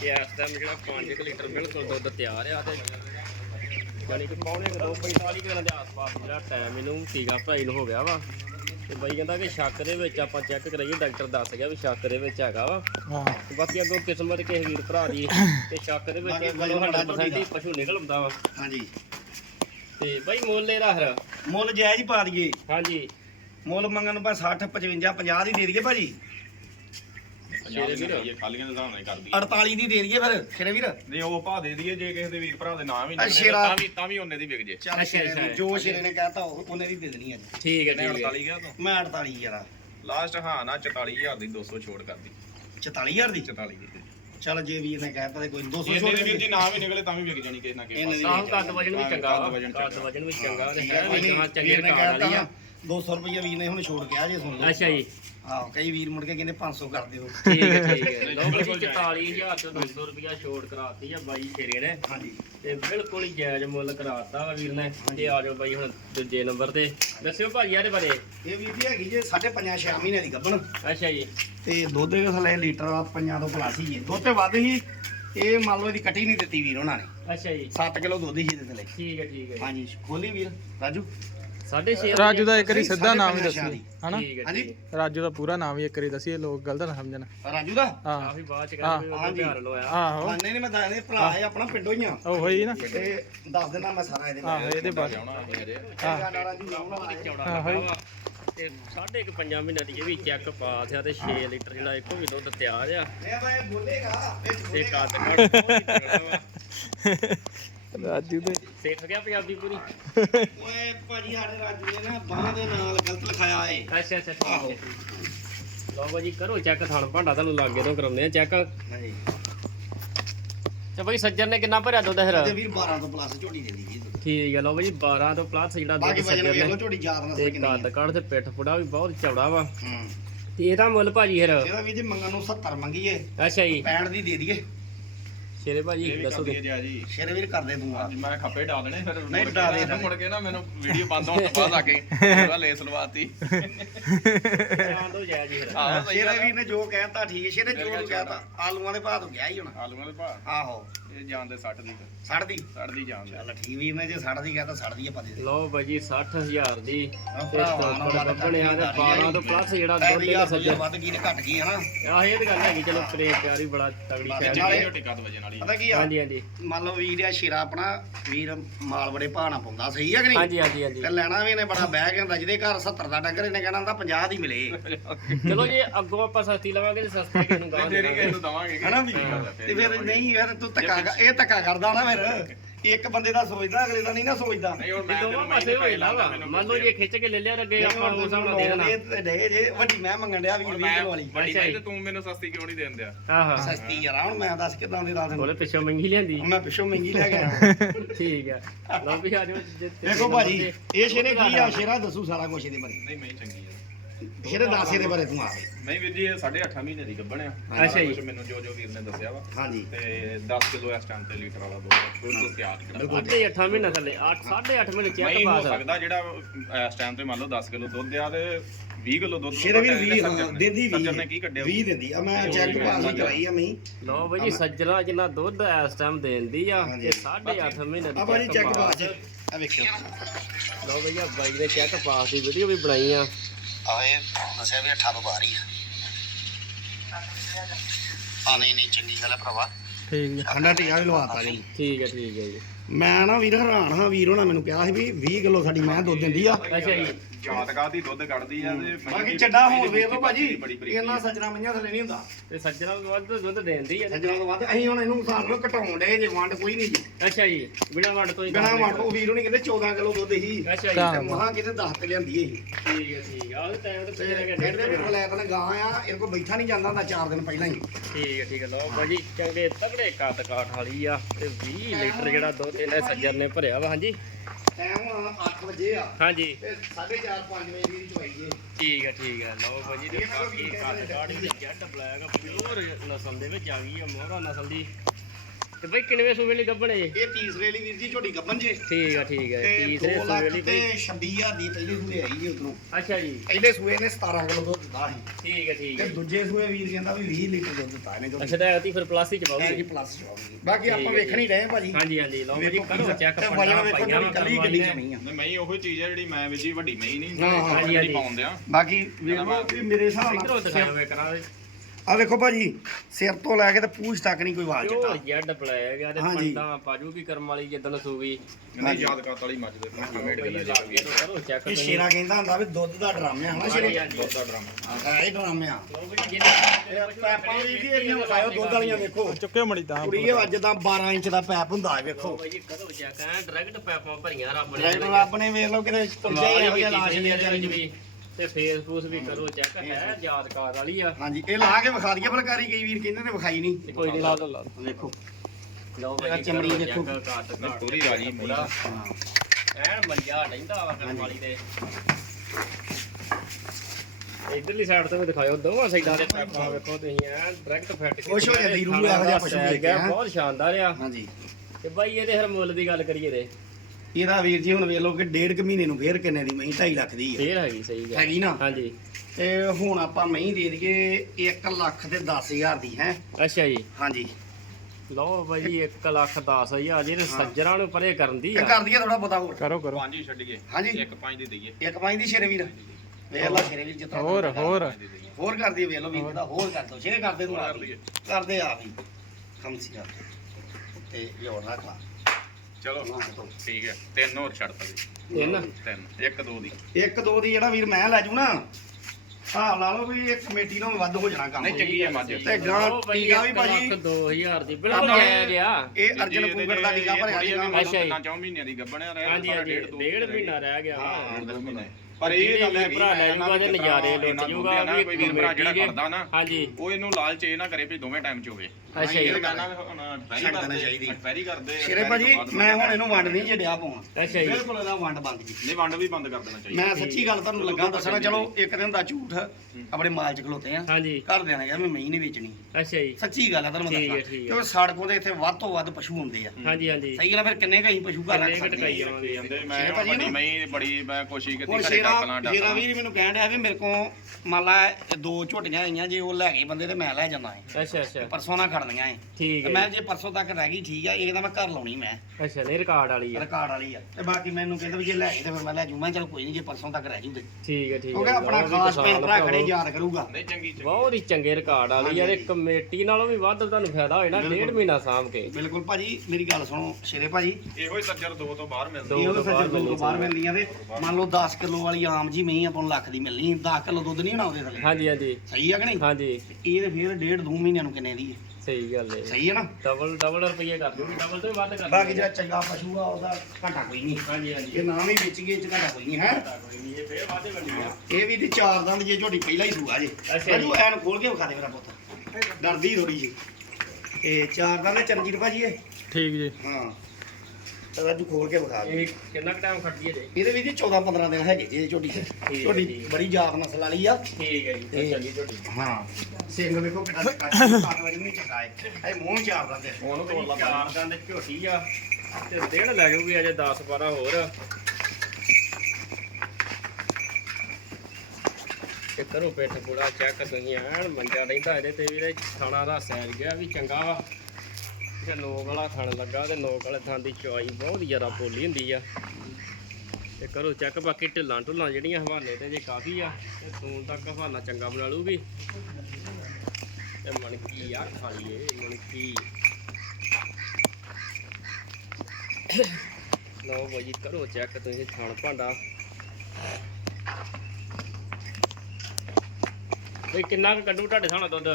ਤੇ ਇਸ ਟਾਈਮ ਜਿਹੜਾ 5 ਲੀਟਰ ਬਿਲਕੁਲ ਦੁੱਧ ਤਿਆਰ ਆ ਤੇ ਯਾਨੀ ਕਿ ਪੌਣੇ 245 ਕਿਲੋ ਦੇ ਆਸ-ਪਾਸ ਜਿਹੜਾ ਟਾਈਮ ਇਹਨੂੰ ਟੀਕਾ ਭਰਾਈ ਨੂੰ ਹੋ ਗਿਆ ਵਾ। ਤੇ ਬਾਈ ਕਹਿੰਦਾ ਕਿ ਸ਼ੱਕ ਦੇ ਵਿੱਚ ਆਪਾਂ ਚੈੱਕ ਕਰਾਈਏ ਡਾਕਟਰ ਦੱਸ ਗਿਆ ਵੀ ਸ਼ੱਕ ਦੇ ਵਿੱਚ ਹੈਗਾ ਵਾ। ਹਾਂ। ਤੇ ਬਾਕੀ ਅੱਗੋਂ ਕਿਸਮਤ ਕਿਸੇ ਵੀਰ ਭਰਾ ਦੀ ਤੇ ਸ਼ੱਕ ਦੇ ਵਿੱਚ ਬਾਕੀ ਮਤਲਬ ਵਜਨ 100% ਹੀ ਪਸ਼ੂ ਨਿਕਲ ਆਉਂਦਾ ਵਾ। ਹਾਂਜੀ। ਤੇ ਬਾਈ ਮੁੱਲ ਇਹਦਾ ਮੁੱਲ ਜਾਇਜ਼ ਹੀ ਪਾ ਦਈਏ। ਹਾਂਜੀ। ਮੁੱਲ ਮੰਗਣ ਭਾਵੇਂ 60 55 50 ਦੀ ਦੇ ਦਈਏ ਭਾਜੀ। ਸ਼ੇਰੇ ਵੀਰ। ਇਹ ਖਾਲੀਆਂ ਦੇ ਹਿਸਾਬ ਨਾਲ ਹੀ? ਕਰਦੀ 48 ਦੀ ਦੇ ਦਈਏ ਫਿਰ ਸ਼ੇਰੇ ਵੀਰ। ਨਹੀਂ ਉਹ ਭਾਅ ਦੇ ਦਈਏ ਜੇ ਕਿਸੇ ਦੇ ਵੀਰ ਭਰਾ ਦੇ ਨਾਮ ਹੀ ਨਿਕਲੇ ਸ਼ੇਰਾ। ਤਾਂ ਵੀ ਤਾਂ ਵੀ ਉਹਨੇ ਦੀ ਵਿਕ ਜੇ। ਚੱਲ ਅੱਛਾ, ਸ਼ੇਰੇ। ਨੂੰ ਜੋ ਸ਼ੇਰੇ ਨੇ ਕਹਿਤਾ ਉਹ ਉਹਨੇ ਦੀ ਦੇ ਦੇਣੀ ਅੱਜ ਠੀਕ ਹੈ ਮੈਂ ਠੀਕ ਹੈ। 48 ਗਿਆ ਤੂੰ? ਮੈਂ 48 ਯਾਰਾ। ਲਾਸਟ ਹਾਂ ਨਾ 44000 ਦੀ 200 ਛੋੜ ਕਰਦੀ। 44000 ਦੀ? 44 ਦੀ। ਚੱਲ ਜੇ ਵੀਰ ਨੇ ਕਹਿਤਾ ਤੇ ਕੋਈ 200 ਜੇ ਛੋੜ ਦੇ ਵੀਰ ਜੀ ਨਾਮ ਹੀ ਨਿਕਲੇ ਤਾਂ ਵੀ ਵਿਕ ਜਾਣੀ ਕਿਸੇ ਨਾ ਕਿਸੇ ਪਾਸੇ। ਕੱਦ ਵਜਨ ਵੀ ਚੰਗਾ ਵਾ ਕੱਦ ਵਜਨ ਵੀ ਚੰਗਾ ਤੇ ਹੈ ਵੀ ਚੰਗੇ ਨੇ ਰਿਕਾਰਡ ਵਾਲੀ ਆ। ਕਹਿਤਾ 200 ਰੁਪਏ ਵੀਰ ਨੇ ਹੁਣ ਛੋੜ ਕੇ ਆ ਜੇ ਸੁਣ ਲਓ। ਅੱਛਾ ਜੀ। ਆਹੋ ਕਈ ਵੀਰ ਮੁੜ ਕੇ ਕਹਿੰਦੇ 500 ਕਰ ਦਿਓ। ਠੀਕ ਹੈ ਠੀਕ ਹੈ। ਲਓ ਬਈ ਬਿਲਕੁਲ 44000 ਤੋਂ 200 ਰੁਪਿਆ ਛੋਟ ਕਰਾਤੀ ਆ ਬਾਈ ਸ਼ੇਰੇ ਨੇ। ਹਾਂਜੀ। ਤੇ ਬਿਲਕੁਲ ਹੀ ਜਾਇਜ਼ ਮੁੱਲ ਕਰਾਤਾ ਵਾ ਵੀਰ ਨੇ। ਤੇ ਆ ਜਾਓ ਬਾਈ ਹੁਣ ਦੂਜੇ ਨੰਬਰ ਤੇ। ਦੱਸਿਓ ਭਾਜੀ ਇਹਦੇ ਬਾਰੇ। ਇਹ ਵੀਰ ਜੀ ਹੈਗੀ ਜੇ 5.5 6 ਮਹੀਨੇ ਦੀ ਗੱਭਣ। ਅੱਛਾ ਜੀ। ਤੇ ਦੁੱਧ ਦੇ ਥੱਲੇ ਲੀਟਰ ਆ ਪੰਜਾਂ ਤੋਂ ਪਲੱਸ ਹੀ ਹੈ। ਦੁੱਧ ਤੇ ਵੱਧ ਹੀ ਇਹ ਮੰਨ ਲਓ ਇਹਦੀ ਕੱਟੀ ਨਹੀਂ ਦਿੱਤੀ ਵੀਰ ਉਹਨਾਂ ਨੇ। ਅੱਛਾ ਜੀ। 7 ਕਿਲੋ ਦੁੱਧ ਹੀ ਇਹਦੇ ਥੱਲੇ। ਠੀਕ ਹੈ ਠੀਕ ਹੈ। ਹਾਂਜੀ ਖੋਲੀ ਵੀਰ ਰਾਜੂ। ਸਾਢੇ ਛੇ ਰਾਜੂ ਦਾ ਇੱਕ ਵਾਰੀ ਸਿੱਧਾ ਨਾਮ ਹੀ ਪੰਜਾਂ ਦੱਸੀ ਹਨਾ? ਹਾਂਜੀ। ਰਾਜੂ ਦਾ ਪੂਰਾ ਨਾਮ ਹੀ ਇੱਕ ਵਾਰੀ ਦੱਸੀਏ ਲੋਕ ਗਲਤ ਨਾ ਸਮਝਣ। ਰਾਜੂ ਦਾ? ਹਾਂ। ਕਾਫੀ ਬਾਅਦ ਚ ਹਾਂ, ਕਹਿੰਦੇ ਉਹ ਹਾਂਜੀ। ਬਿਹਾਰ ਲੋਇਆ। ਆਹੋ ਹਾਂ, ਨਹੀਂ ਨਹੀਂ ਮੈਂ ਦੱਸਦੇ ਭਰਾ ਹੈ ਆਪਣਾ ਪਿੰਡੋਂ ਹੀ ਆ। ਉਹ ਹੋਈ ਨਾ। ਤੇ ਦੱਸ ਦੇਣਾ ਮੈਂ ਸਾਰਾ ਇਹਦੇ ਆਹੋ ਇਹਦੇ ਬਾਰੇ ਰਾਜੂ ਲਾਉਣਾ ਵਾ। ਇਹ। ਚੌੜਾ ਹਾਂ, ਲੱਗਾ ਵਾ ਤੇ ਸਾਢੇ ਕੁ ਪੰਜਾਂ ਮਹੀਨਿਆਂ ਦੀ ਇਹ ਵੀ ਚੈੱਕ ਪਾਸ ਆ ਤੇ 6 ਲੀਟਰ ਜਿਹੜਾ ਇੱਕੋ ਵੀ ਦੁੱਧ ਤਿਆਰ ਆ। ਇਹ ਬਾਈ ਬੋਲੇਗਾ ਵਿੱਚ ਤੇ ਬੋਲੇਗਾ। ਕੱਦ ਕੱਦ ਬਹੁਤ ਹੀ ਵਾ। ਰਾਜੂ ਦੇ। ਸਿੱਖ ਗਿਆ ਪੰਜਾਬੀ ਪੂਰੀ। ਓਏ ਭਾਜੀ ਸਾਡੇ ਰਾਜੂ ਨੇ ਨਾ ਬਾਹਾਂ ਦੇ ਨਾਲ ਗਲਤ ਲਿਖਾਇਆ ਏ। ਅੱਛਾ ਅੱਛਾ ਠੀਕ ਹੈ ਲਓ ਬਾਜੀ ਕਰੋ ਚੈੱਕ ਥਣ ਭਾਂਡਾ ਤੁਹਾਨੂੰ ਲਾਗੇ ਤੋਂ ਕਰਾਉਂਦੇ ਆ ਚੈੱਕ ਹਾਂਜੀ ਤੇ ਬਾਈ ਸੱਜਣ ਨੇ ਕਿੰਨਾ ਭਰਿਆ ਦੁੱਧ ਤੇ ਫਿਰ ਵੀਰ 12 ਤੋਂ ਪਲੱਸ ਝੋਟੀ ਦੇ ਦੀ ਜੀ ਠੀਕ ਹੈ ਲਓ ਬਾਜੀ 12 ਤੋਂ ਪਲੱਸ ਜਿਹੜਾ ਦੁੱਧ ਸੱਜਣ ਨੇ। ਝੋਟੀ ਯਾਦ ਨਾ ਸਕੇ ਕੱਦ ਕੱਦ ਤੇ ਪਿੱਠ ਪੁੜਾ ਵੀ ਬਹੁਤ ਚੌੜਾ ਵਾ। ਹੂੰ। ਤੇ ਇਹਦਾ ਮੁੱਲ ਭਾਜੀ ਫਿਰ। ਇਹਦਾ ਵੀ ਜੀ ਮੰਗਣ ਨੂੰ 70 ਮੰਗੀਏ। ਅੱਛਾ ਜੀ। 65 ਦੀ ਦੇ ਦਈਏ। ਸ਼ੇਰੇ ਭਾਜੀ ਦੱਸੋ ਜੀ ਸ਼ੇਰ ਵੀਰ ਕਰ ਦੇ ਤੂੰ ਆ। ਅੱਜ ਮੈਂ ਖੱਪੇ ਡਾਲ ਦੇਣੇ ਫਿਰ ਨਹੀਂ, ਮੁੜ ਕੇ ਡਾਲ ਦੇ, ਨਾ- ਮੁੜ ਕੇ ਨਾ ਮੈਨੂੰ ਵੀਡੀਓ ਬੰਦ ਹੋਣ ਤੋਂ ਬਾਅਦ ਆ ਕੇ ਪੂਰਾ ਲੇਸ ਲਵਾਤੀ। ਆਂ ਦੋ ਜਾਇਜ਼ ਹੀ ਫਿਰ ਆਹੋ ਸਹੀ ਸ਼ੇਰ ਗੱਲ ਆ। ਵੀਰ ਨੇ ਜੋ ਕਹਿਤਾ ਠੀਕ ਹੈ ਸ਼ੇਰ ਨੇ ਜੋ ਕਹਿਤਾ ਆਲੂਆਂ ਦੇ ਭਾਅ ਤੋਂ ਗਿਆ ਹੀ ਹੁਣ। ਆਲੂਆਂ ਦੇ ਭਾ ਆਹੋ। ਇਹ ਜਾਣ ਦੇ 60 ਦੀ। ਸੜ ਦੀ? 60 ਦੀ ਜਾਣ ਦੇ। ਚੱਲ ਠੀਕ ਵੀਰ ਨੇ ਜੇ ਸੜ ਦੀ ਕਹਿਤਾ ਸੜ ਦੀ ਆਪਾਂ ਦੇ ਦੇ। ਲਓ ਬਾਜੀ 60000 ਦੀ। ਆਹ ਤੇ ਨਾਲ ਤੋਪੜ ਗੱਬਣਿਆ ਤੇ 12 ਤੋਂ ਪਲੱਸ ਜਿਹੜਾ ਦੁੱਧ ਇਹਦੀ ਸੱਜਣ। ਵੱਧ ਗਈ ਤੇ ਘਟ ਗਈ ਹਨਾ ਆਹ ਇਹ ਤਾਂ ਗੱਲ ਹੈਗੀ ਚਲੋ ਪ੍ਰੇਮ ਪਿਆਰੀ ਬੜਾ ਤਗੜੀ ਨਾਲੇ- ਸ਼ਾਇਦ। ਚੰਗੀ ਝੋਟੀ ਕੱਦ ਵਜਨ ਵਾਲੀ ਪਤਾ ਕੀ ਆ? ਹਾਂਜੀ ਹਾਂਜੀ। ਮੰਨ ਲਓ ਵੀਰ ਆ ਸ਼ੇਰਾ ਆਪਣਾ ਵੀਰ ਮਾਲ ਬੜੇ ਨਾਲ ਪਾਉਂਦਾ ਸਹੀ ਹੈ ਕਿ ਨਹੀਂ? ਹਾਂਜੀ ਹਾਂਜੀ ਹਾਂਜੀ। ਤੇ ਲੈਣਾ ਵੀ ਇਹਨੇ ਬੜਾ ਬਹਿ ਕੇ ਹੁੰਦਾ ਜਿਹਦੇ ਘਰ 70 ਦਾ ਡੰਗਰ ਇਹਨੇ ਕਹਿਣਾ ਹੁੰਦਾ 50 ਦੀ ਮਿਲੇ। ਚਲੋ ਜੇ ਅੱਗੋਂ ਆਪਾਂ ਸਸਤੀ ਲਵਾਂਗੇ ਤੇ ਸਸਤੀ ਕਿਸ ਨੂੰ ਗਾਂ ਤੇਰੀ ਕਿਸੇ ਨੂੰ ਦਵਾਂਗੇ? ਹਨਾ ਵੀ? ਤੇ ਫਿਰ ਨਹੀਂ ਯਾਰ ਤੂੰ ਧੱਕਾ ਕਰ- ਇਹ ਧੱਕਾ ਕਰਦਾ ਨਾ ਫਿਰ। ਇੱਕ ਬੰਦੇ ਦਾ ਸੋਚਦਾ ਅਗਲੇ ਦਾ ਨਹੀਂ ਨਾ ਸੋਚਦਾ। ਨਹੀਂ ਹੁਣ ਮੈਂ ਦੋਵਾਂ ਤੈਨੂੰ ਪਾਸੇ ਹੋਏ ਨਾ ਵਾ। ਮੰਨ ਲਓ ਜੇ ਖਿੱਚ ਕੇ ਲੈ ਲਿਆ ਅੱਗੇ ਆਪਾਂ ਨੂੰ ਉਸ ਹਿਸਾਬ ਨਾਲ ਦੇ ਦੇਣਾ। ਇਹ ਤੇ ਡੇ ਜੇ ਵੱਡੀ ਮੈਂ ਮੰਗਣ ਡਿਆ ਵੀਰ ਹੁਣ 20 ਮੈਂ ਕਿਲੋ ਵਾਲੀ। ਵੱਡੀ ਅੱਛਾ ਨਹੀਂ ਜੀ। ਤੇ ਤੂੰ ਮੈਨੂੰ ਸਸਤੀ ਕਿਉਂ ਨਹੀਂ ਦੇਣ ਦਿਆ ਹਾਂ ਹਾਂ। ਸਸਤੀ ਯਾਰ ਹੁਣ ਮੈਂ ਦੱਸ ਕਿਦਾਂ ਦੇ ਦੱਸ ਉਹਨੇ ਪਿੱਛੋਂ ਮਹਿੰਗੀ ਲਿਆਂਦੀ। ਮੈਂ ਪਿੱਛੋਂ ਮਹਿੰਗੀ ਲੈ ਗਿਆ ਠੀਕ ਹੈ ਲਓ ਵੀ ਆ ਜਾਓ ਜੇ- ਦੇਖੋ ਭਾਜੀ ਇਹ ਸ਼ੇਰੇ ਕੀ ਆ? ਸ਼ੇਰਾ ਦੱਸੂ ਸਾਰਾ ਕੁਝ ਇਹਦੇ ਬਾਰੇ। ਨਹੀਂ ਮੈਂ ਚੰਗੀ ਆ। ਸ਼ੇਰੇ ਦੱਸ ਇਹਦੇ ਬਾਰੇ ਤੂੰ ਆ। ਨਹੀਂ ਵੀਰ ਜੀ ਇਹ 8.5 ਮਹੀਨੇ ਦੀ ਗੱਭਣ ਆ। ਅੱਛਾ ਸਾਰਾ ਜੀ। ਕੁਛ ਮੈਨੂੰ ਜੋ ਜੋ ਵੀਰ ਨੇ ਦੱਸਿਆ ਵਾ। ਹਾਂਜੀ। ਤੇ 10 ਕਿਲੋ ਇਸ ਟਾਈਮ ਤੇ ਲੀਟਰ ਵਾਲਾ ਦੁੱਧ ਬਿਲਕੁਲ ਤਿਆਰ ਜਿਹੜਾ ਅੱਧੇ 8 ਮਹੀਨੇ ਥੱਲੇ 8 8.5 ਮਹੀਨੇ ਚੈੱਕ ਨਹੀਂ ਹੋ ਪਾਸ ਸਕਦਾ ਜਿਹੜਾ ਇਸ ਟਾਈਮ ਤੇ ਮੰਨ ਲਓ 10 ਕਿਲੋ ਦੁੱਧ ਆ ਤੇ 20 ਕਿਲੋ ਦੁੱਧ ਸ਼ੇਰੇ ਵੀ ਸੱਜਣ 20 ਨੇ- ਹਾਂ ਦਿੰਦੀ ਸੱਜਣ ਨੇ ਕੀ 20 ਕੱਢਿਆ? 20 ਦਿੰਦੀ ਆ। ਮੈਂ ਚੈੱਕ ਪਾਸ ਹੀ ਕਰਾਈ ਆ ਮੈਂ। ਲਓ ਬਾਈ ਜੀ ਸੱਜਣਾ ਜਿੰਨਾ ਦੁੱਧ ਇਸ ਟਾਈਮ ਦੇਂਦੀ ਆ ਹਾਂਜੀ। ਇਹ 8.5 ਮਹੀਨੇ ਦੀ ਆ ਭਾਜੀ ਚੈੱਕ ਪਾਸ ਆ। ਵੇਖਿਓ। ਲਓ ਬਈ ਆ ਬਾਈ ਨੇ ਚੈੱਕ ਪਾਸ ਦੀ ਵੀਡੀਓ ਵੀ ਬਣਾਈ ਆ। ਆ ਇਹ ਦੱਸਿਆ ਵੀ 18 ਤੋਂ ਬਾਹਰ ਹੀ ਆ। ਆ ਨਹੀਂ ਨਹੀਂ ਚੰਗੀ ਗੱਲ ਹੈ ਭਰਾਵਾ। ਠੀਕ ਹੈ ਖੰਡਾ ਟੀਕਾ ਵੀ ਲਵਾਤਾ ਜੀ। ਠੀਕ ਹੈ ਠੀਕ ਹੈ ਜੀ। ਮੈਂ ਨਾ ਵੀਰ ਹੈਰਾਨ ਹਾਂ ਵੀਰ ਹੋਣਾ ਮੈਨੂੰ ਕਿਹਾ ਸੀ ਵੀ 20 ਕਿਲੋ ਸਾਡੀ ਮੈਂ ਦੁੱਧ ਦਿੰਦੀ ਆ। ਅੱਛਾ ਜੀ। ਜਾਤਕਾ ਦੀ ਦੁੱਧ ਕੱਢਦੀ ਆ ਤੇ ਬਾਕੀ ਚੱਡਾ ਹੁਣ ਵੇਖ ਲਓ ਭਾਜੀ ਇਹਨਾਂ ਸੱਜਣਾ ਮਈਆਂ ਥੱਲੇ ਨਹੀਂ ਹੁੰਦਾ। ਤੇ ਸੱਜਣਾ ਤੋਂ ਵੱਧ ਦੁੱਧ ਦੇਂਦੀ ਆ ਸੱਜਣਾ ਤੋਂ ਵੱਧ ਅਸੀਂ ਹੁਣ ਇਹਨੂੰ ਸਾਰ ਲੋ ਘਟਾਉਣ ਦੇ ਜੇ ਵੰਡ ਕੋਈ ਨਹੀਂ ਜੀ। ਅੱਛਾ ਜੀ ਬਿਨਾ ਵੰਡ ਤੋਂ ਹੀ ਬਿਨਾ ਵੰਡ ਉਹ ਵੀਰ ਹੋਣੀ ਕਹਿੰਦੇ 14 ਕਿਲੋ ਦੁੱਧ ਹੀ। ਅੱਛਾ ਜੀ ਤਾਂ। ਤੇ ਮਹਾ ਕਿਤੇ 10 ਤੇ ਲਿਆਂਦੀ ਏ ਠੀਕ ਹੈ ਠੀਕ ਆ। ਉਹ ਟਾਈਮ ਤੇ ਤੇ ਘੰਟੇ ਵੀ ਫਲੈਟ ਨੇ। ਗਾਂ ਆ ਇਹ ਕੋ ਬੈਠਾ ਨਹੀਂ ਜਾਂਦਾ ਹੁੰਦਾ 4 ਦਿਨ ਪਹਿਲਾਂ ਹੀ। ਠੀਕ ਹੈ ਠੀਕ ਹੈ ਲਓ ਬਾਜੀ ਚੰਗੇ ਤਗੜੇ ਕੱਟ ਕਾਠ ਵਾਲੀ ਆ। ਤੇ 20 ਲੀਟਰ ਜਿਹੜਾ ਦੁੱਧ ਇਹਨੇ ਸੱਜਣ ਨੇ ਭਰਿਆ ਵਾ ਹਾਂਜੀ। ਟਾਈਮ ਹੁਣ 8 ਵਜੇ ਆ। ਹਾਂਜੀ। ਤੇ 4:30 5 ਵਜੇ ਦੀ ਚਵਾਈ ਏ ਠੀਕ ਹੈ ਠੀਕ ਹੈ ਲਓ ਬਾਜੀ ਦੇ ਬਾਕੀ ਕੱਟ ਕਾਠ ਦੀ ਜੈਡ ਬਲੈਕ ਪਿਓਰ ਨਸਲ ਦੇ ਵਿੱਚ ਆ ਗਈ ਆ ਮੋਹਰਾ ਨਸਲ ਦੀ। ਤੇ ਬਈ ਕਿੰਨਵੇਂ ਸੂਬੇ ਲਈ ਗੱਭਣੇ ਜੀ ਇਹ ਤੀਸਰੇ ਲਈ ਵੀਰ ਜੀ ਝੋਟੀ ਗੱਬਨ ਜੇ। ਠੀਕ ਹੈ ਠੀਕ ਹੈ ਤੇ ਤੀਸਰੇ 2 ਸੂਬੇ ਲੱਖ ਲਈ ਤੇ ਬਈ 26000 ਦੀ ਪਹਿਲੇ ਸੂਏ ਆਈ ਜੀ ਉਧਰੋਂ। ਅੱਛਾ ਜੀ। ਪਹਿਲੇ ਸੂਏ ਨੇ 17 ਕਿਲੋ ਦੁੱਧ ਦਿੱਤਾ ਸੀ। ਠੀਕ ਹੈ ਠੀਕ ਤੇ ਹੈ ਦੂਜੇ ਸੂਏ ਵੀਰ ਕਹਿੰਦਾ ਵੀ 20 ਲੀਟਰ ਦੁੱਧ ਦਿੱਤਾ ਇਹਨੇ ਅੱਛਾ ਤਾਂ ਐਤੀ ਫਿਰ ਪਲੱਸ ਹੀ ਇਹ ਜੀ ਪਲੱਸ ਚਵਾਉਗੀ ਬਾਕੀ ਠੀਕ ਆਪਾਂ ਹੈ ਵੇਖਣ ਹੀ ਰਹੇ ਭਾਜੀ। ਹਾਂਜੀ ਹਾਂਜੀ ਲਓ ਬਾਜੀ ਕਰੋ ਚੈੱਕ ਤੇ ਵਜਨ ਵੇਖੋ ਕੱਲੀ ਗੱਡੀ ਚ ਨਹੀਂ ਆ। ਨਹੀਂ ਮੈਂ ਉਹੀ ਚੀਜ਼ ਆ ਜਿਹੜੀ ਮੈਂ ਵੀ ਜੀ ਵੱਡੀ ਮੈਂ ਨਹੀਂ ਹਾਂ, ਹਾਂ, ਹਾਂਜੀ, ਹਾਂਜੀ। ਪਾਉਂਦੇ ਆ। ਬਾਕੀ ਵੇਖ ਵੀ ਮੇਰੇ ਹਿਸਾਬ ਇਧਰੋਂ ਨਾਲ ਦਿਖਾਓ ਵੇ ਕਰਾਂ ਆ ਵੇਖੋ ਭਾਜੀ ਸਿਰ ਤੋਂ ਲੈ ਕੇ ਤੇ ਪੂਛ ਤੱਕ ਨਹੀਂ ਕੋਈ ਵਾਲ ਉਹ ਚਿੱਟਾ ਜੈਡ ਬਲੈਕ ਆ ਤੇ ਹਾਂਜੀ। ਪੰਡਾ ਪਾਜੂਗੀ ਕਰਮ ਵਾਲੀ ਜਿੱਦਣ ਸੂਗੀ ਨਹੀਂ ਯਾਦ ਕਰਤ ਵਾਲੀ ਮੱਝ ਦੇ ਮੇਡ ਬਈ ਗੱਲਾਂ ਲਾਗੇ ਤੋਂ ਕਰੋ ਚੈੱਕ ਇਹ ਸ਼ੇਰਾ ਕਹਿੰਦਾ ਹੁੰਦਾ ਵੀ ਦੁੱਧ ਦਾ ਡਰਾਮਾ ਹੈ ਨਾ ਸ਼ੇਰੇ ਦਾ ਡਰਾਮਾ। ਹਾਂ, ਇਹ ਡਰਾਮਾ ਆ। ਪੈਪਾਂ ਵੀ ਜੀ ਇਹਦੀਆਂ ਵਿਖਾਇਓ ਦੁੱਧ ਵਾਲੀਆਂ ਵੇਖੋ। ਚੁੱਕਿਓ ਮੜੀ ਤਾਂ। ਕੁੜੀ ਇਹ ਅੱਜ ਦਾ 12 ਇੰਚ ਦਾ ਪੈਪ ਹੁੰਦਾ ਹੈ ਵੇਖੋ। ਬਾਈ ਕਰੋ ਚੈੱਕ ਐ ਡਾਇਰੈਕਟ ਪੈਪਾਂ ਭਰੀਆਂ ਰੱਬ ਨੇ। ਰੱਬ ਨੇ ਵੇਖ ਲਓ ਕਿਤੇ ਪੁੱਜੇ ਇਹੋ ਜਿਹਾ ਲਾਸ਼ ਨਹੀਂ ਵਿੱਚ ਵੀ। ਤੇ ਫੇਸ ਫੂਸ ਵੀ ਕਰੋ ਚੈੱਕ ਹੈ ਯਾਦਕਾਰ ਵਾਲੀ ਆ। ਹਾਂਜੀ ਇਹ ਲਾ ਕੇ ਵਿਖਾ ਦਈਏ ਫਲਕਾਰੀ ਕਈ ਵੀਰ ਕਹਿੰਦੇ ਨੇ ਵਿਖਾਈ ਨਹੀਂ। ਕੋਈ ਨਹੀਂ ਲਾ ਦੋ ਲਾ ਵੇਖੋ ਲਓ ਬਾਈ ਚਮੜੀ ਦੇਖੋ। ਦੇਖੋ ਪੂਰੀ ਰਾਜੀ ਪੂਰਾ ਐਨ ਮੰਜਾ ਲੈਂਦਾ ਵਾ ਕਰਮ ਵਾਲੀ ਦੇ ਇਧਰਲੀ ਸਾਈਡ ਤੋਂ ਵੀ ਦਿਖਾਇਓ ਦੋਵਾਂ ਸਾਈਡਾਂ ਦੇ ਪੈਪਾਂ ਵੇਖੋ ਤੁਸੀਂ ਐਨ ਡਾਇਰੈਕਟ ਫਿੱਟ ਖੁਸ਼ ਹੋ ਜਾਂਦੀ ਰੂਹ ਇਹੋ ਜਿਹਾ ਪਸ਼ੂ ਦੇਖ ਕੇ, ਹੈਂ। ਬਹੁਤ ਸ਼ਾਨਦਾਰ ਆ। ਹਾਂਜੀ। ਤੇ ਬਾਈ ਇਹਦੇ ਹਰ ਮੁੱਲ ਦੀ ਗੱਲ ਕਰੀਏ ਤੇ। ਇਹਦਾ ਵੀਰ ਜੀ ਹੁਣ ਵੇਖ ਲਓ ਕਿ ਡੇਢ ਕੁ ਮਹੀਨੇ ਨੂੰ ਫੇਰ ਕਿੰਨੇ ਦੀ ਮਹੀਂ 2.5 ਲੱਖ ਦੀ ਹੈ ਫੇਰ ਹੈਗੀ ਸਹੀ ਗੱਲ। ਹੈਗੀ ਨਾ? ਹਾਂਜੀ। ਤੇ ਹੁਣ ਆਪਾਂ ਮਹੀਂ ਦੇ ਦਈਏ 1 ਲੱਖ ਤੇ 10000 ਦੀ ਹੈ? ਅੱਛਾ ਜੀ। ਹਾਂਜੀ। ਲਓ ਬਾਈ ਜੀ 1 ਲੱਖ 10 ਹਜ਼ਾਰ ਜਿਹੜੇ ਸੱਜਰਾਂ ਨੂੰ ਪਰੇ ਕਰਨ ਦੀ ਇਹ ਆ ਕਰ ਦਈਏ ਥੋੜਾ ਬਤਾ ਹੋਰ। ਕਰੋ ਕਰੋ। ਪੰਜ ਹੀ ਛੱਡੀਏ। ਹਾਂਜੀ। ਇੱਕ ਪੰਜ ਦੀ ਦਈਏ। ਇੱਕ ਪੰਜ ਦੀ ਸ਼ੇਰੇ ਵੀਰ। ਵੇਖ ਲਾ ਸ਼ੇਰੇ ਵੀਰ ਜਿੱਤਰਾ ਹੋਰ ਹੋਰ। ਹੋਰ ਕਰ ਦਈਏ ਵੇਖ ਲਓ ਵੀਰ ਦਾ ਹੋਰ ਕਰ ਦੋ। ਸ਼ੇਰੇ ਕਰਦੇ ਤੂੰ। ਕਰਦੇ ਆਪ ਹੀ ਖਮਸੀ ਆ ਤੇ ਜੋੜ ਰੱਖ ਲਾ। ਚਲੋ ਠੀਕ ਹੈ ਤਿੰਨ ਹੋਰ ਛੱਡਤਾ ਜੀ ਤਿੰਨ? ਤਿੰਨ ਇੱਕ ਦੋ ਦੀ। ਇੱਕ ਦੋ ਦੀ ਜਿਹੜਾ ਵੀਰ ਮੈਂ ਲੈ ਜੂ ਨਾ ਹਿਸਾਬ ਲਾ ਲਓ ਵੀ ਇੱਕ ਕਮੇਟੀ ਨੂੰ ਵੱਧ ਹੋ ਜਾਣਾ ਕੰਮ। ਨਹੀਂ ਚੰਗੀ ਹੈ ਮੱਝ। ਤੇ ਗਾਂ ਟੀਕਾ ਵੀ ਭਾਜੀ। ਲੱਖ 2000 ਦੀ ਬਿਲਕੁਲ ਆਪਾਂ- ਜਾਇਜ਼ ਆ। ਇਹ ਅਰਜਨ ਪੁੰਗੜ ਦਾ ਟੀਕਾ ਭਰਿਆ ਜੀ ਗਾਂ ਅੱਛਾ ਜੀ। ਤਿੰਨਾਂ ਚੌਂ ਮਹੀਨਿਆਂ ਦੀ ਗੱਬਣਿਆ ਰਹਿ ਹਾਂਜੀ ਹਾਂਜੀ ਦੋ ਡੇਢ ਮਹੀਨਾ ਰਹਿ ਗਿਆ। ਡੇਢ ਦੋ ਮਹੀਨੇ। ਪਰ ਇਹ ਗੱਲ ਹੈਗੀ ਭਰਾ ਲੈ ਜੂਗਾ ਤੇ ਨਾ ਨਜ਼ਾਰੇ ਲੁੱਟ ਜੂਗਾ ਨਾ, ਵੀ ਕੋਈ ਵੀਰ ਭਰਾ ਜਿਹੜਾ ਕਰਦਾ ਨਾ ਹਾਂਜੀ। ਉਹ ਇਹਨੂੰ ਲਾਲਚ ਇਹ ਨਾ ਕਰੇ ਵੀ ਦੋਵੇਂ ਟਾਈਮ ਚ ਹੋਵੇ। ਅੱਛਾ ਇਹ ਕਹਿੰਦਾ ਵੀ ਹੁਣ ਪੈਰੀ ਛੱਡ ਦੇਣਾ ਕਰਦੇ ਚਾਹੀਦੀ। ਪੈਰੀ ਕਰਦੇ ਸ਼ੇਰੇ ਭਾਜੀ ਮੈਂ ਹੁਣ ਇਹਨੂੰ ਵੰਡ ਨਹੀਂ ਛੱਡਿਆ ਪਾਉਣਾ ਅੱਛਾ ਜੀ। ਬਿਲਕੁਲ ਇਹਦਾ ਵੰਡ ਬੰਦ ਜੀ ਨਹੀਂ ਵੰਡ ਵੀ ਬੰਦ ਕਰ ਦੇਣਾ ਚਾਹੀਦਾ। ਮੈਂ ਸੱਚੀ ਗੱਲ ਤੁਹਾਨੂੰ ਲੱਗਾ ਦੱਸਣਾ ਚਲੋ ਇੱਕ ਦਿਨ ਦਾ ਝੂਠ ਆਪਣੇ ਮਾਲ ਚ ਖਲੋਤੇ ਆ। ਹਾਂਜੀ। ਘਰ ਦੇ ਨੇ ਕਿਹਾ ਵੀ ਮੈਂ ਨਹੀਂ ਵੇਚਣੀ। ਅੱਛਾ ਜੀ। ਸੱਚੀ ਗੱਲ ਆ ਤੁਹਾਨੂੰ ਮੈਂ ਠੀਕ ਹੈ, ਦੱਸਾਂ ਠੀਕ ਹੈ। ਕਿਉਂਕਿ ਸੜਕੋਂ ਦੇ ਇੱਥੇ ਵੱਧ ਤੋਂ ਵੱਧ ਪਸ਼ੂ ਹੁੰਦੇ ਆ। ਹਾਂਜੀ ਹਾਂਜੀ। ਸਹੀ ਗੱਲ ਆ, ਫਿਰ ਕਿੰਨੇ ਕਹੀਂ ਪਸ਼ੂ ਘਰ ਰੱਖ ਸਕਦੇ ਆ? ਭਾਜੀ ਨਾ- ਮੈਂ ਬੜੀ ਮੈਂ ਕੋਸ਼ਿਸ਼ ਕੀਤੀ ਡੱਕਲਾਂ ਸ਼ੇਰਾ ਡੱਕਲਾਂ ਵੀਰ ਮੈਨੂੰ ਕਹਿਣ ਡਿਆ ਵੀ ਮੇਰੇ ਕੋਲ ਮੰਨ ਲਾ ਦੋ ਝੋਟੀਆਂ ਆਈਆਂ ਜੇ ਉਹ ਲੈ ਗਏ ਬੰਦੇ ਤੇ ਮੈਂ ਲੈ ਜਾਂਦਾ ਏ ਅੱਛਾ ਅੱਛਾ। ਪਰਸੋਂ ਨਾ ਖੜਨੀਆਂ ਏ ਠੀਕ ਤੇ ਹੈ ਮੈਂ ਜੇ। ਪਰਸੋਂ ਤੱਕ ਰਹਿ ਗਈ ਠੀਕ ਆ ਇਹ ਤਾਂ ਮੈਂ ਘਰ ਲਾਉਣੀ ਮੈਂ। ਅੱਛਾ ਨਹੀਂ ਰਿਕਾਰਡ ਵਾਲੀ ਆ। ਰਿਕਾਰਡ ਵਾਲੀ ਆ। ਤੇ ਬਾਕੀ ਮੈਨੂੰ ਕਹਿੰਦਾ ਵੀ ਜੇ ਲੈ ਗਏ ਤੇ ਫਿਰ ਮੈਂ ਲੈ ਜੂ ਮੈਂ ਕਿਹਾ ਚੱਲ ਕੋਈ ਨਹੀਂ ਜੇ ਪਰਸੋਂ ਤੱਕ ਰਹਿ ਜੂਗੇ। ਠੀਕ ਹੈ ਠੀਕ ਕਿਉਂਕਿ ਹੈ। ਆਪਣਾ ਲਓ ਵੀ ਖਾਸ ਭੈਣ ਭਰਾ ਖੜੇ ਯਾਦ ਕਰੂਗਾ। ਨਹੀਂ ਚੰਗੀ ਚੰਗੀ। ਬਹੁਤ ਹੀ ਚੰਗੇ ਰਿਕਾਰਡ ਵਾਲੀ ਯਾਰ ਇਹ ਕਮੇਟੀ ਨਾਲੋਂ ਵੀ ਵੱਧ ਤੁਹਾਨੂੰ ਫਾਇਦਾ ਨਾ ਡੇਢ ਮਹੀਨਾ ਸਾਂਭ ਕੇ। ਬਿਲਕੁਲ ਭਾਜੀ ਮੇਰੀ ਗੱਲ ਸੁਣੋ ਸ਼ੇਰੇ ਭਾਜੀ। ਇਹੋ ਹੀ ਸੱਜਰ ਦੋ ਤੋਂ ਬਾਹਰ ਮਿਲਦੇ ਦੋ ਇਹ ਤੋਂ ਬਾਹਰ ਸੱਜਰ ਦੋ ਤੋਂ ਬਾਹਰ ਮਿਲਣੀ ਮਿਲਦੀਆਂ ਤੇ ਮੰਨ ਲਓ 10 ਕਿਲੋ ਵਾਲੀ ਆਮ ਜੀ ਮਹੀਂ ਆਪਾਂ ਨੂੰ ਲੱਖ ਦੀ ਮਿਲਣੀ 10 ਕਿਲੋ ਦੁੱਧ ਨਹੀਂ ਹੋਣਾ ਉਹਦੇ ਥੱਲੇ। ਹਾਂਜੀ ਹਾਂਜੀ। ਸਹੀ ਆ ਕਿ ਨਹੀਂ? ਹਾਂਜੀ। ਇਹ ਤੇ ਫਿਰ ਡੇਢ ਦੋ ਮਹੀਨਿਆਂ ਨੂੰ ਕਿੰਨੇ ਦੀ ਹੈ? ਸਹੀ ਗੱਲ ਹੈ। ਸਹੀ ਹੈ ਨਾ? ਡਬਲ ਡਬਲ ਰੁਪਏ ਕਰ ਦੂਗੀ ਡਬਲ ਤੋਂ ਵੀ ਵੱਧ ਕਰ ਬਾਕੀ ਜਿਹੜਾ ਚੰਗਾ ਪਸ਼ੂ ਆ ਉਹਦਾ ਘਾਟਾ ਕੋਈ ਨਹੀਂ। ਹਾਂਜੀ ਹਾਂਜੀ। ਇਹ ਨਾਮ ਹੀ ਵੇਚ ਗਏ ਚ ਘਾਟਾ ਕੋਈ ਨਹੀਂ ਹੈ? ਕੋਈ ਨਹੀਂ ਇਹ ਫੇਰ ਵਾਧੇ ਵੱਡੀ ਆ। ਇਹ ਵੀ ਦੀ ਚਾਰ ਦੰਦ ਜੇ ਝੋਟੀ ਪਹਿਲਾਂ ਹੀ ਸੂਆ ਜੇ। ਅੱਛਾ ਰਾਜੂ ਐਨ ਖੋਲ ਕੇ ਵਿਖਾ ਦੇ ਮੇਰਾ ਪੁੱਤ। ਡਰਦੀ ਥੋੜੀ ਜੀ ਇਹ ਚਾਰ ਦੰਦ ਚਰਨਜੀਤ ਭਾਜੀ ਇਹ? ਠੀਕ ਜੀ। ਹਾਂ। ਤਾਂ ਰਾਜੂ ਖੋਲ ਕੇ ਵਿਖਾ ਦੇ ਇਹ ਕਿੰਨਾ ਟਾਈਮ ਖੜਦੀ ਹੈ ਜੀ? ਇਹਦੇ ਵੀ ਜੀ 14 15 ਦਿਨ ਹੈਗੇ ਜੀ ਇਹ ਝੋਟੀ ਦੇ। ਹੈ, ਝੋਟੀ ਠੀਕ। ਬੜੀ ਜਾਤ ਨਸਲ ਵਾਲੀ ਆ। ਠੀਕ ਹੈ ਜੀ ਇਹ- ਚੰਗੀ ਝੋਟੀ। ਹਾਂ। ਸਿੰਘ ਵੇਖੋ ਕਿੰਨਾ ਕੱਟ ਕੱਟ ਵਜੇ ਨਹੀਂ ਚੰਗਾ ਹੈ। ਇਹ ਮੂੰਹ ਚਾਰ ਦੰਦ। ਹੈ ਉਹਨੂੰ ਤੋੜ ਲਾ ਚਾਰ ਦੰਦ ਝੋਟੀ ਆ। ਤੇ ਦੇਣ ਲੈ ਜਾਊਗੀ ਅਜੇ 10 12 ਹੋਰ। ਤੇ ਕਰੋ ਪਿੱਠ ਪੂੜਾ ਚੈੱਕ ਤੁਸੀਂ ਐਨ ਮੰਜਾ ਰਹਿੰਦਾ ਇਹਦੇ ਤੇ ਵੀ ਇਹਦੇ ਥਾਣਾ ਦਾ ਸਾਈਜ਼ ਗਿਆ ਵੀ ਚੰਗਾ। ਵਾ ਤੇ ਨੋਕ ਵਾਲਾ ਥਣ ਲੱਗਾ ਤੇ ਨੋਕ ਵਾਲੇ ਥਣ ਦੀ ਚੋਈ ਬਹੁਤ ਜ਼ਿਆਦਾ ਪੋਲੀ ਹੁੰਦੀ ਆ। ਤੇ ਕਰੋ ਚੈੱਕ ਬਾਕੀ ਢਿੱਲਾਂ ਢੁੱਲਾਂ ਜਿਹੜੀਆਂ ਹਵਾਲੇ ਤੇ ਜੇ ਕਾਫੀ ਆ, ਤੇ ਸੂਨ ਤੱਕ ਹਵਾਨਾ ਚੰਗਾ ਬਣਾ ਲੂਗੀ ਤੇ ਮਣਕੀ ਆ ਖਾਲੀਏ ਮਣਕੀ। ਲਓ ਭਾਜੀ ਕਰੋ ਚੈੱਕ ਤੁਸੀਂ ਥਣ ਭਾਂਡਾ। ਬਈ ਕਿੰਨਾ ਕੁ ਕੱਢੂ ਤੁਹਾਡੇ ਸਾਹਮਣੇ ਦੁੱਧ?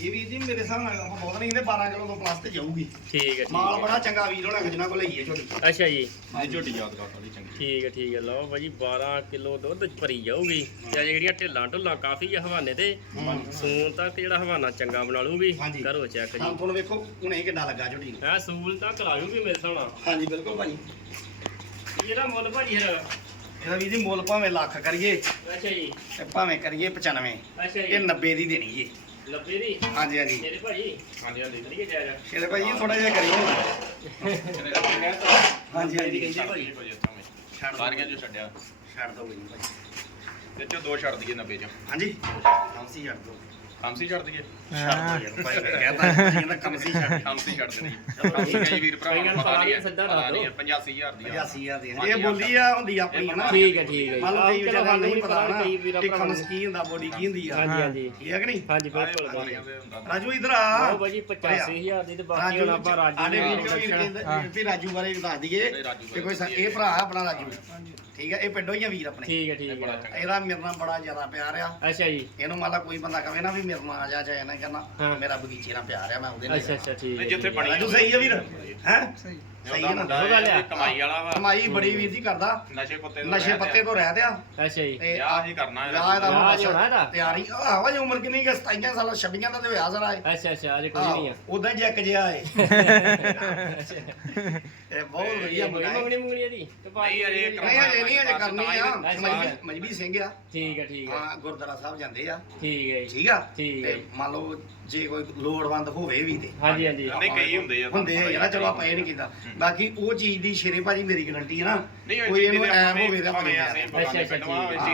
ਇਹ ਵੀ ਜੀ ਮੇਰੇ ਹਿਸਾਬ ਨਾਲ ਬਹੁਤ ਨਹੀਂ ਇਹਦੇ 12 ਕਿਲੋ ਤੋਂ ਪਲੱਸ ਤੇ ਜਾਊਗੀ। ਠੀਕ ਹੈ ਮਾਲ ਹੈ। ਬੜਾ ਚੰਗਾ ਵੀਰ ਹੋਣਾ ਜਿਹਨਾਂ ਕੋਲ ਲਈਏ ਝੋਟੀ। ਅੱਛਾ ਜੀ। ਇਹ ਝੋਟੀ ਯਾਦ ਕਰ ਵਾਲੀ ਚੰਗੀ। ਠੀਕ ਹੈ ਠੀਕ ਹੈ। ਲਓ ਭਾਜੀ 12 ਕਿਲੋ ਦੁੱਧ ਭਰੀ ਜਾਊਗੀ। ਤੇ ਜਿਹੜੀਆਂ ਢਿੱਲਾਂ ਢੁੱਲਾਂ ਕਾਫੀ ਆ ਹਵਾਨੇ ਤੇ। ਸੂਨ ਤੱਕ ਜਿਹੜਾ ਹਵਾਨਾ ਚੰਗਾ ਬਣਾ ਲੂਗੀ ਹਾਂਜੀ। ਕਰੋ ਚੈੱਕ ਹਾਂ ਜੀ ਤੁਹਾਨੂੰ ਵੇਖੋ ਹੁਣ ਇਹ ਕਿੰਨਾ ਲੱਗਾ ਝੋਟੀ ਨੂੰ। ਹੈ ਸੂਲ ਤੱਕ ਲਾ ਜੂਗੀ ਮੇਰੇ ਸਾਹਮਣਾ ਹਾਂਜੀ ਬਿਲਕੁਲ ਭਾਜੀ। ਇਹਦਾ ਮੁੱਲ ਭਾਜੀ ਫਿਰ ਇਹਦਾ ਵੀ ਜੀ ਮੁੱਲ ਭਾਵੇਂ ਲੱਖ ਕਰੀਏ ਅੱਛਾ ਜੀ। ਤੇ ਭਾਵੇਂ ਕਰੀਏ 95 ਅੱਛਾ ਇਹ ਜੀ 90 ਦੀ ਦੇਣੀ ਜੀ। 90 ਦੀ ਹਾਂਜੀ ਹਾਂਜੀ। ਮੇਰੇ ਭਾਜੀ ਹਾਂਜੀ ਹਾਂਜੀ। ਕਰੀਏ ਭਾਜੀ ਥੋੜਾ ਜਿਹਾ ਕਰੀਏ ਹਾਂਜੀ ਹਾਂਜੀ। ਕਹਿੰਦੇ ਭਾਜੀ ਕੋਈ ਇੱਥੋਂ ਵੀ ਛੱਡ ਦਿਓ। ਸਾਰੀਆਂ ਜੋ ਛੱਡਿਆ। ਛੱਡ ਦੋ ਭਾਜੀ ਤੇ ਚੋ ਦੋ ਛੱਡ ਦਈਏ 90 ਚ। ਹਾਂਜੀ। ਕਮਸੀ ਛੱਡ ਦੋ। ਖਾਮਸੀ ਛੱਡ ਦਈਏ? ਛੱਡ ਦੋ ਯਾਰ ਭਾਈ ਕਹਿੰਦਾ ਕਹਿੰਦਾ ਕਮਸੀ ਛੱਡ ਖਾਮਸੀ ਛੱਡ ਦੇਣੀ ਖਾਮਸੀ ਕਈ ਵੀਰ ਭਰਾ ਕੋਈ ਗੱਲ ਨੂੰ ਪਤਾ ਨਹੀਂ ਹੈ। ਸਿੱਧਾ ਦੱਸ ਦਿਓ। 85000 ਦੀ ਆ। 85000 ਦੀ ਇਹ ਬੋਲੀ ਆ ਹੁੰਦੀ ਆਪਣੀ ਹੈ ਨਾ ਠੀਕ ਹੈ ਠੀਕ ਹੈ ਮੰਨ ਲਓ ਕਈ ਵਿਚਾਰਾ ਸਾਨੂੰ ਨਹੀਂ ਪਤਾ ਨਾ ਕਈ ਵੀਰਾਂ ਕਿ ਭਰਾਵਾਂ ਖਮਸ ਨੂੰ। ਕੀ ਹੁੰਦਾ ਬੋਡੀ ਕੀ ਹੁੰਦੀ ਆ। ਹਾਂਜੀ ਹਾਂਜੀ। ਠੀਕ ਹੈ ਕਿ ਨਹੀਂ? ਹਾਂਜੀ ਸਾਰੇ ਬਿਲਕੁਲ ਬਿਮਾਰੀਆਂ ਦੇ ਹੁੰਦਾ। ਰਾਜੂ ਇਧਰ ਆ। ਲਓ ਭਾਜੀ 85000 ਦੀ ਤੇ ਬਾਕੀ ਹੁਣ ਆਪਾਂ ਰਾਜੂ ਆਡੇ ਵੀਡੀਓ ਵੀ ਰਾਜੂ ਬਾਰੇ ਦੱਸ ਦਈਏ ਕਿ ਕੋਈ ਇਹ ਭਰਾ ਆਪਣਾ ਰਾਜੂ। ਠੀਕ ਹੈ ਇਹ ਪਿੰਡੋਂ ਹੀ ਆ ਵੀਰ ਆਪਣੇ। ਠੀਕ ਹੈ ਠੀਕ ਹੈ। ਇਹਦਾ ਮੇਰੇ ਨਾਲ ਬੜਾ ਜ਼ਿਆਦਾ ਪਿਆਰ ਆ। ਅੱਛਾ ਜੀ। ਇਹਨੂੰ ਮੰਨ ਲਾ ਕੋਈ ਬੰਦਾ ਕਹੇ ਨਾ ਵੀ ਮੇਰੇ ਨਾਲ ਆ ਜਾ ਚਾਹੇ ਨਾ ਕਹਿੰਦਾ ਹਾਂ। ਮੇਰਾ ਬਗੀਚੇ ਨਾਲ ਪਿਆਰ ਆ ਮੈਂ ਉਹਦੇ ਨਾਲ ਅੱਛਾ ਅੱਛਾ ਠੀਕ ਹੈ ਨਹੀਂ, ਜਿੱਥੇ ਠੀਕ ਹੈ। ਬਣੀ ਰਾਜੂ ਸਹੀ ਆ ਵੀਰ। ਹੈ? ਸਹੀ ਸਹੀ ਹੈ ਨਾ ਉਹ ਗੱਲ ਆ। ਇਹ ਕਮਾਈ ਵਾਲਾ ਵਾ। ਕਮਾਈ ਬੜੀ ਵੀਰ ਦੀ ਕਰਦਾ। ਨਸ਼ੇ ਪੱਤੇ ਤੋਂ ਨਸ਼ੇ ਰਹਿਤ ਆ। ਪੱਤੇ ਤੋਂ ਰਹਿ ਦਿਆ ਅੱਛਾ ਜੀ। ਤੇ ਵਿਆਹ ਹੀ ਕਰਨਾ ਇਹਦਾ। ਵਿਆਹ ਇਹਦਾ ਵਿਆਹ ਬਸ ਹੋਣਾ ਇਹਦਾ? ਤਿਆਰੀ। ਆਹ ਜੀ ਉਮਰ ਕਿੰਨੀ ਕਿ 27 ਸਾਲਾਂ 26 ਦਾ ਤੇ ਵਿਆਹ ਜ਼ਰਾ ਹੈ ਅੱਛਾ ਅੱਛਾ ਅਜੇ ਕੋਈ ਨਹੀਂ ਆ। ਉਦਾਂ ਹੀ ਜੱਕ ਜਿਆ ਏ ਇਹ ਬਹੁਤ ਵਧੀਆ ਇਹ। ਮੁੰਡਾ ਹੈ ਮੰਗਣੀ ਮੰਗਣੀ ਇਹਦੀ ਤੇ ਭਾਜੀ ਨਹੀਂ, ਅਜੇ ਇਹਦੀ- ਨਹੀਂ ਹਜੇ ਨਹੀਂ ਹਜੇ ਕਰਨੀ ਆ। ਮਜਬੀ ਮਜਬੀ ਸਿੰਘ ਆ। ਠੀਕ ਹੈ ਠੀਕ ਹੈ ਹਾਂ ਗੁਰਦੁਆਰਾ ਸਾਹਿਬ ਜਾਂਦੇ ਆ। ਠੀਕ ਹੈ ਜੀ। ਠੀਕ ਆ? ਠੀਕ ਹੈ। ਤੇ ਮੰਨ ਲਓ ਜੇ ਕੋਈ ਲੋੜਵੰਦ ਹੋਵੇ ਵੀ ਤੇ। ਹਾਂਜੀ ਹਾਂਜੀ। ਨਹੀਂ ਕਈ ਹੁੰਦੇ ਆ ਹੁੰਦੇ ਆ ਜਿਹੜਾ ਚਲੋ ਆਪਾਂ ਇਹ ਨਹੀਂ ਕੀਤਾ। ਬਾਕੀ ਉਹ ਚੀਜ਼ ਦੀ ਸ਼ੇਰੇ ਭਾਜੀ ਮੇਰੀ ਗਾਰੰਟੀ ਹੈ ਨਾ ਨਹੀਂ ਕੋਈ ਇਹਨੂੰ ਐ ਹੋਵੇ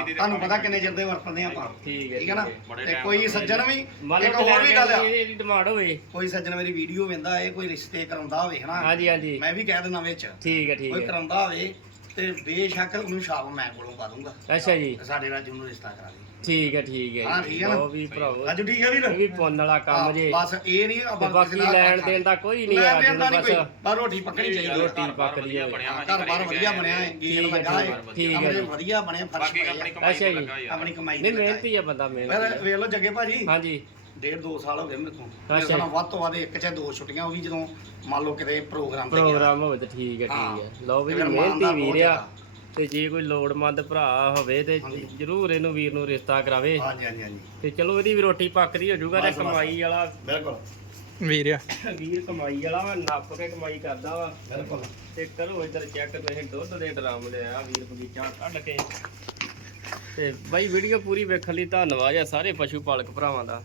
ਦੀ ਤੁਹਾਨੂੰ ਪਤਾ ਕਿੰਨੇ ਚਿਰ ਦੇ ਵਰਤਦੇ ਆਪਾਂ। ਠੀਕ ਹੈ ਠੀਕ ਹੈ ਨਾ? ਤੇ ਕੋਈ ਸੱਜਣ ਵੀ ਮੰਨ ਇੱਕ ਹੋਰ ਵੀ ਗੱਲ ਆ। ਇਹਦੀ ਡਿਮਾਂਡ ਹੋਵੇ। ਕੋਈ ਸੱਜਣ ਮੇਰੀ ਵੀਡੀਓ ਵੇਂਦਾ ਏ ਕੋਈ ਰਿਸ਼ਤੇ ਕਰਾਉਂਦਾ ਹੋਵੇ ਹਨਾ? ਹਾਂਜੀ ਹਾਂਜੀ। ਮੈਂ ਵੀ ਕਹਿ ਦਿੰਦਾ ਵਿੱਚ। ਠੀਕ ਹੈ ਠੀਕ ਕੋਈ ਕਰਾਉਂਦਾ ਹੋਵੇ ਤੇ ਬੇਸ਼ੱਕ ਉਹਨੂੰ ਛਾਪ ਮੈਂ ਕੋਲੋਂ ਪਾ ਦੂੰਗਾ। ਅੱਛਾ ਜੀ। ਸਾਡੇ ਰਾਜੂ ਨੂੰ ਰਿਸ਼ਤਾ ਕਰਾ ਦੇ। ਠੀਕ ਹੈ ਠੀਕ ਹੈ ਹਾਂ, ਜੀ। ਠੀਕ ਹੈ ਨਾ? ਉਹ ਵੀ ਭਰਾਵੋ ਰਾਜੂ ਠੀਕ ਹੈ ਵੀਰ ਇਹ ਵੀ ਪੁੰਨ ਵਾਲਾ ਕੰਮ ਜੇ ਬਸ ਇਹ ਨਹੀਂ ਤੇ ਬਾਕੀ ਲੈਣ ਦੇਣ ਦਾ ਕੋਈ ਨਹੀਂ ਆ ਕੋਈ ਬਸ ਰੋਟੀ ਪੱਕਣੀ ਚਾਹੀਦੀ ਰੋਟੀ ਹੈ ਪੱਕਦੀ ਹੈ। ਘਰ ਬਾਰ ਵਧੀਆ ਬਣਿਆ ਹੈ ਗੇਲ ਠੀਕ ਹੈ, ਲੱਗਾ ਹੈ ਠੀਕ ਹੈ ਕਮਰੇ ਜੀ। ਵਧੀਆ ਬਣੇ ਫਰਸ਼ ਬਾਕੀ ਆਪਣੀ। ਕਮਾਈ ਅੱਛਾ ਤੇ ਜੀ। ਲੱਗਾ ਯਾਰ ਆਪਣੀ ਕਮਾਈ ਨਹੀਂ ਮਿਹਨਤੀ ਆ ਬੰਦਾ ਮੈਂ ਮਿਹਨਤੀ ਵੇਖ ਲਓ ਜੱਗੇ ਭਾਜੀ ਹਾਂਜੀ ਡੇਢ ਦੋ ਸਾਲ ਹੋ ਗਏ ਮੇਰੇ ਤੋਂ ਅੱਛਾ। ਨਾਲ ਵੱਧ ਤੋਂ ਵੱਧ ਇੱਕ ਚਾਹੇ ਦੋ ਛੁੱਟੀਆਂ ਉਹ ਵੀ ਜਦੋਂ ਮੰਨ ਲਓ ਕਿਤੇ ਪ੍ਰੋਗਰਾਮ ਤੇ ਗਿਆ ਪ੍ਰੋਗਰਾਮ ਹੋਵੇ ਤਾਂ ਠੀਕ ਹੈ। ਠੀਕ ਹੈ ਲਓ ਵੀ ਮਿਹਨਤੀ ਵੀਰ ਆ। ਤੇ ਜੇ ਕੋਈ ਲੋੜਮੰਦ ਭਰਾ ਹੋਵੇ ਤੇ ਹਾਂਜੀ। ਜਰੂਰ ਇਹਨੂੰ ਵੀਰ ਨੂੰ ਰਿਸ਼ਤਾ ਕਰਾਵੇ। ਹਾਂਜੀ ਹਾਂਜੀ ਹਾਂਜੀ। ਤੇ ਚਲੋ ਇਹਦੀ ਵੀ ਰੋਟੀ ਪੱਕਦੀ ਹੋ ਜਾਊਗਾ ਤੇ ਬਸ, ਬਸ। ਕਮਾਈ ਵਾਲਾ ਬਿਲਕੁਲ। ਵੀਰ। ਆ ਵੀਰ ਕਮਾਈ ਵਾਲਾ ਵਾ ਨੱਪ ਕੇ ਕਮਾਈ ਕਰਦਾ ਵਾ। ਬਿਲਕੁਲ। ਤੇ ਕਰੋ ਇੱਧਰ ਚੈੱਕ ਤੁਸੀਂ ਦੁੱਧ ਦੇ ਡਰਮ ਲਿਆ ਵੀਰ ਬਗੀਚਾ ਕੱਢ ਕੇ। ਤੇ ਬਾਈ ਵੀਡੀਓ ਪੂਰੀ ਵੇਖਣ ਲਈ ਧੰਨਵਾਦ ਆ ਸਾਰੇ ਪਸ਼ੂ ਪਾਲਕ ਭਰਾਵਾਂ ਦਾ।